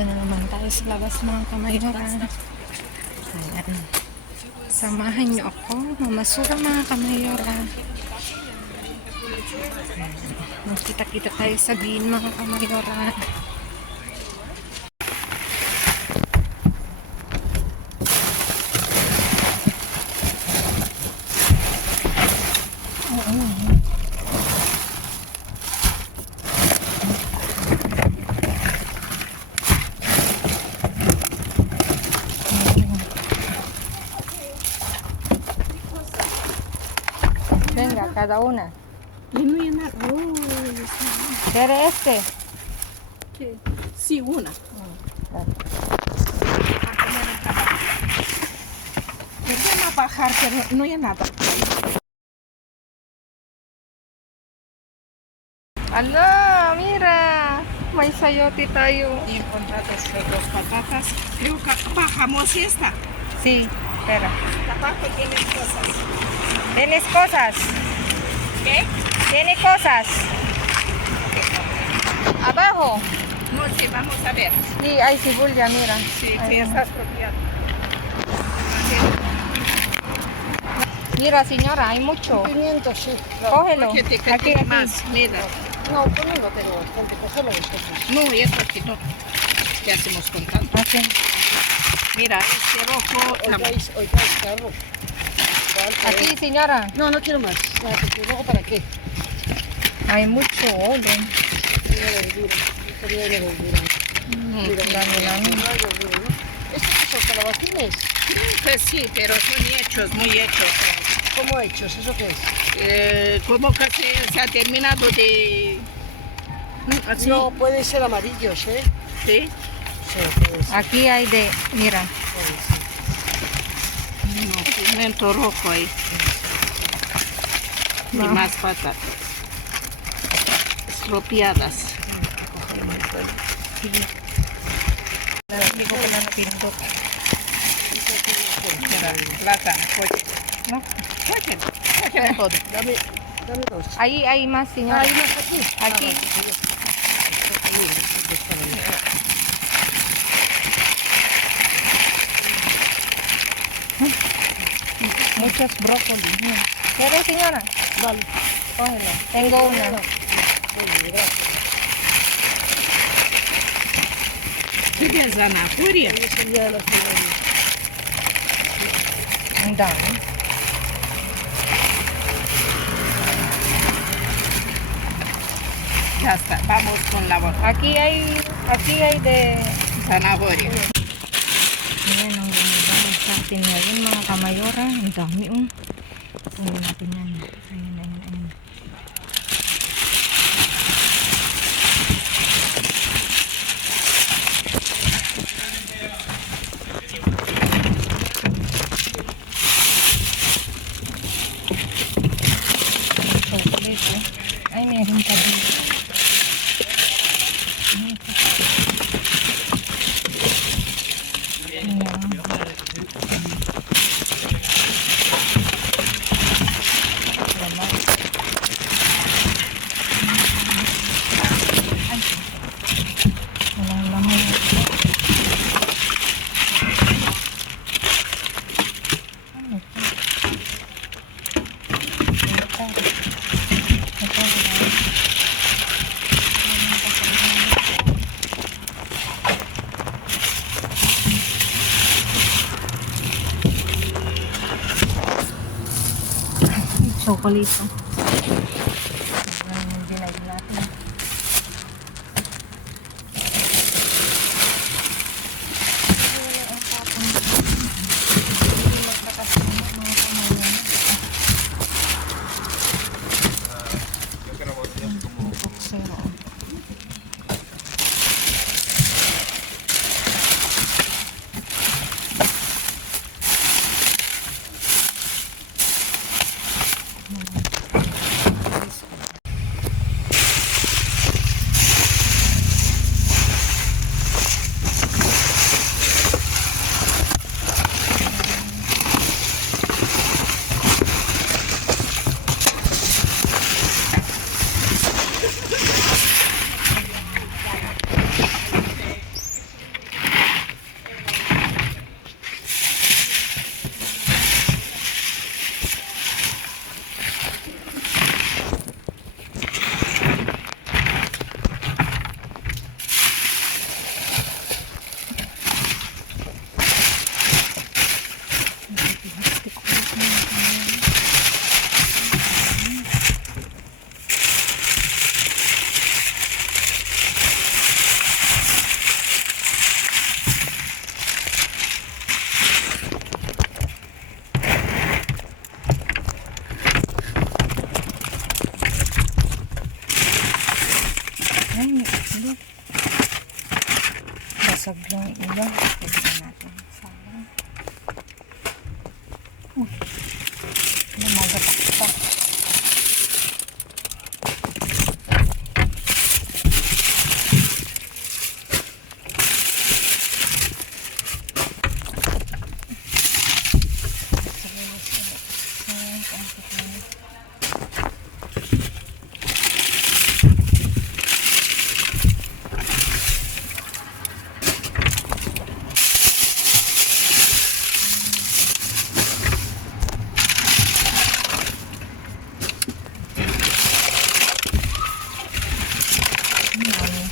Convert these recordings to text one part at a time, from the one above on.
Dito na naman tayo sa labas mga kamayora. Ayan. Samahan niyo ako. Mamasura mga kamayora. Magkita-kita tayo sa bin mga kamayora. Venga, cada una. Y no hay nada. Oh, ¿Quiere este? ¿qué? Sí, una. Dale. A comer el tabaco. Querían bajar, pero no hay nada. Ala, mira. May sayote tayo. Y encontrados dos patatas. Creo que bajamos esta. Sí, espera. Tabaco tiene cosas. ¿Tienes cosas? ¿Qué? ¿Tiene cosas? Abajo. No sé, vamos a ver. Sí, hay cebolla, mira. Sí, Ahí sí, va. está expropiado. Mira, señora, hay mucho. 500, sí. Cógelo. Porque te Aquí, tiene aquí. más, mira. No, pues no tengo bastante. Cógelo vosotros. No, eso aquí no. ¿Qué hacemos con tanto? Aquí. Mira, este rojo. Hoy traes carro. ¿Cuánto Aquí, es? señora. No, no quiero más. Ya, porque luego para qué. Hay mucho orden. Tiene verdura. Esto tiene verdura. Mira, dame, dame. no hay verdura, ¿no? ¿Estos qué son calabacines? Creo que sí, pero son hechos, muy hechos. ¿Cómo hechos? ¿Eso qué es? Como que se ha terminado de... Así, No, pueden ser amarillos, ¿eh? ¿sí? Sí, puede ser. Aquí hay de, mira. Puede ser. No, pimiento rojo ahí. Y No. más patatas. Estropeadas. Digo que no napindot. Mira, plátano, coche. No. Coche todo. Dame dos. Ahí hay más, señora. ¿Hay más aquí? Aquí. Vale, sí, ya. Mira, esto está bien. Muchos brócolis. Mira. ¿Quiere, señora? Vale. Cógelo. Tengo una. Oye, gracias. ¿Qué zanahoria? Hoy es el día de la zanahoria. Ang dami. Ya está, vamos con la Aquí hay de... zanahoria. Ayan, ang ganda ng natin ngayon mga kamayora. Ang dami, Kunin natin yan. Ayan. Chocolate, Ay, meron pa din. Walang laman. Ano to? Ito. Chocolate. Ang dinay natin. Namagatak pa.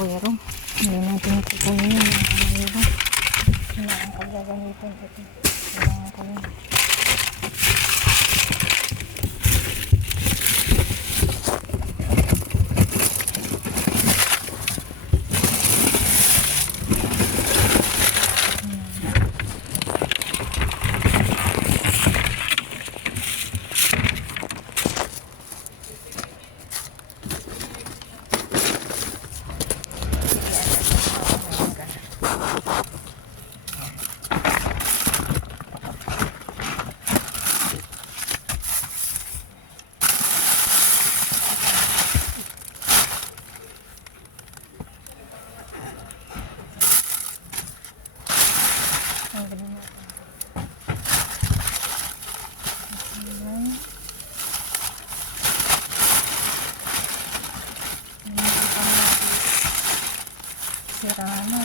Pero hindi natin nakita yun yung mga kamayro. Wala ang paggagamitin ito. Wala ang kamayro. Sirama.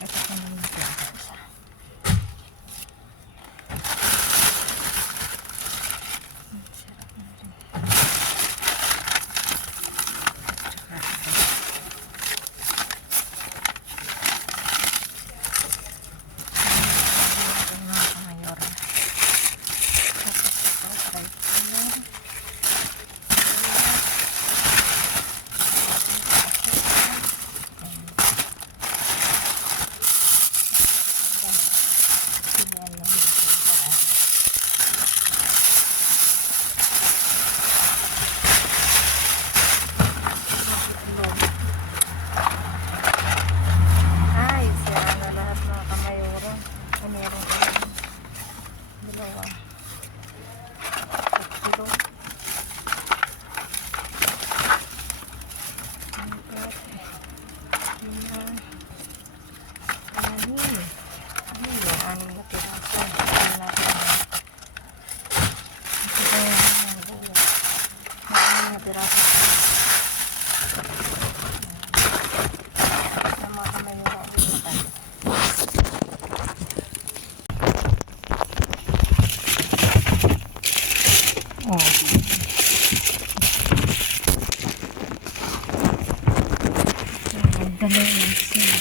Ito ko naman ito isa. Sarap na rin. Ay, sira na lahat mga kamayuro. Meron ka lang. Dalawa. 8 kilo. Apat. 5. 6. Ayun, 6 na piraso. Ayan natin. Ito yung bulo. 6 na piraso. Sa mga kamayuro. Oh. Dali lang sila.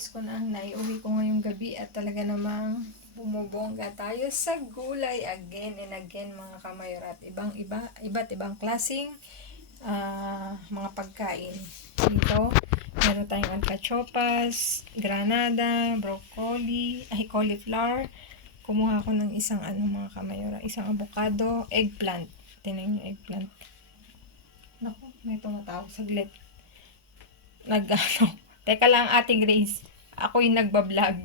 guys ko na naiuwi ko ngayong gabi at talaga namang bumubongga tayo sa gulay again and again mga kamayora at iba't ibang klaseng mga pagkain. Dito, meron tayong alcachopas, granada, broccoli, cauliflower. Kumuha ko ng isang mga kamayora, isang avocado, eggplant. Tingnan yung eggplant. Naku, may tumatawag saglit. Teka lang Ate Grace. Ako yung nagbablog.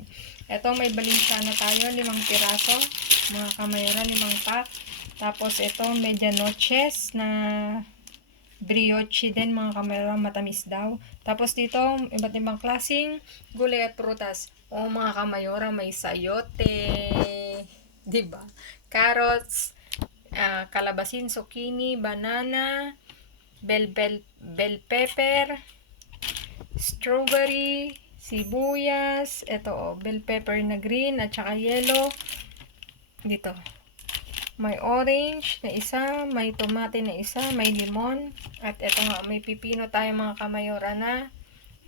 Ito may balinsana tayo, 5 piraso. Mga kamayora, 5 pack. Tapos ito, medianoches na brioche din mga kamayora, matamis daw. Tapos dito, iba't ibang klaseng gulay at prutas. O mga kamayora, may sayote, 'di ba? Carrots, kalabasin, zucchini, banana, bell pepper, strawberry, sibuyas, ito bell pepper na green at saka yellow. Dito. May orange na isa, may tomate na isa, may limon, at ito nga, may pipino tayo mga kamayora na,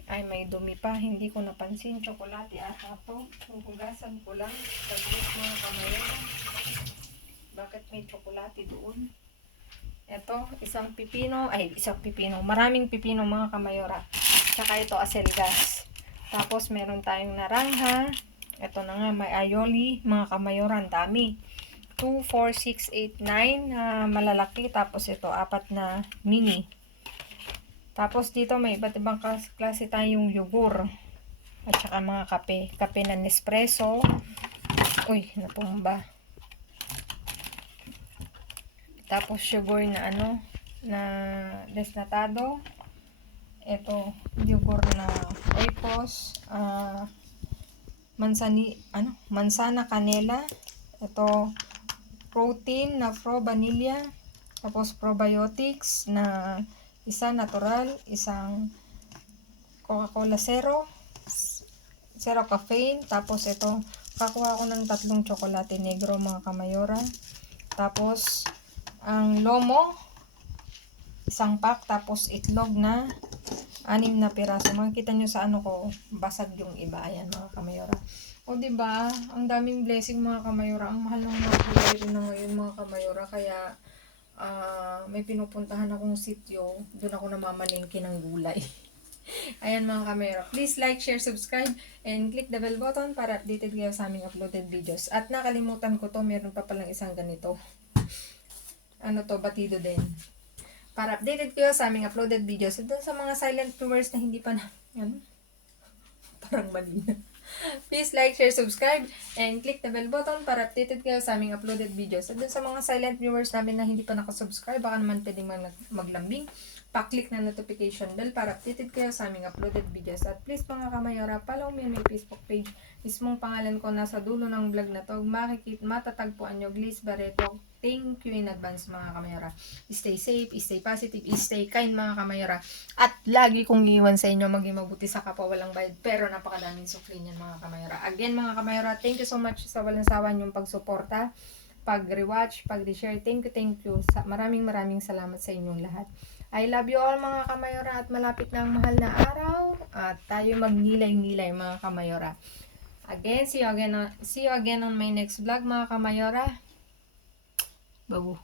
ay may dumi pa, hindi ko napansin, tsokolate ata to. Hugasan ko lang, saglit mga kamayora. Bakit may tsokolate doon? Ito, isang pipino, maraming pipino mga kamayora. Tsaka ito, aselgas. Tapos, meron tayong naranja. Ito na nga, may aioli, mga kamayora, ang dami. 2, 4, 6, 8, 9 malalaki. Tapos ito, 4 na mini. Tapos dito, may iba't ibang klase tayong yogur. At saka mga kape. Kape na Nespresso. Uy, natumba. Tapos sugar na na desnatado. Ito, yogur na oikos. Mansana canela. Ito, protein na pro vanilla. Tapos probiotics na isa natural, isang Coca-Cola Zero caffeine. Tapos ito, kakuha ko ng 3 tsokolate negro mga kamayora. Tapos ang lomo, 1 pack. Tapos itlog na 6 na piraso. Makikita nyo sa ko, basag yung iba. Ayan mga kamayora. O diba, ang daming blessing mga kamayora. Ang mahal ng mga gulay rin na ngayon mga kamayora. Kaya may pinupuntahan akong sityo. Doon ako namamalingki ng gulay. Ayan mga kamayora. Please like, share, subscribe, and click the bell button para updated kayo sa aming uploaded videos. At nakalimutan ko to, meron pa palang isang ganito. Batido din. Para updated kayo sa aming uploaded videos. At dun sa mga silent viewers na hindi pa na, parang mali na. Please like, share, subscribe, and click the bell button para updated kayo sa aming uploaded videos. At dun sa mga silent viewers namin na hindi pa nakasubscribe, baka naman pwedeng maglambing, pa-click na notification bell para updated kayo sa aming uploaded videos. At please mga kamayora, follow me on my Facebook page. Mismong pangalan ko nasa dulo ng vlog na to. Matatagpuan nyo, Gliss Barreto. Thank you in advance mga kamayora. Stay safe, stay positive, stay kind mga kamayora. At lagi kong iwan sa inyo maging mabuti sa kapwa walang bayad. Pero napakadaming sukli niyan mga kamayora. Again mga kamayora, thank you so much sa walang sawa niyong pagsuporta, pag-rewatch, pag-reshare. Thank you. Maraming salamat sa inyong lahat. I love you all mga kamayora at malapit na ang mahal na araw. At tayo magnilay-nilay mga kamayora. Again, see you again on my next vlog mga kamayora. Babu.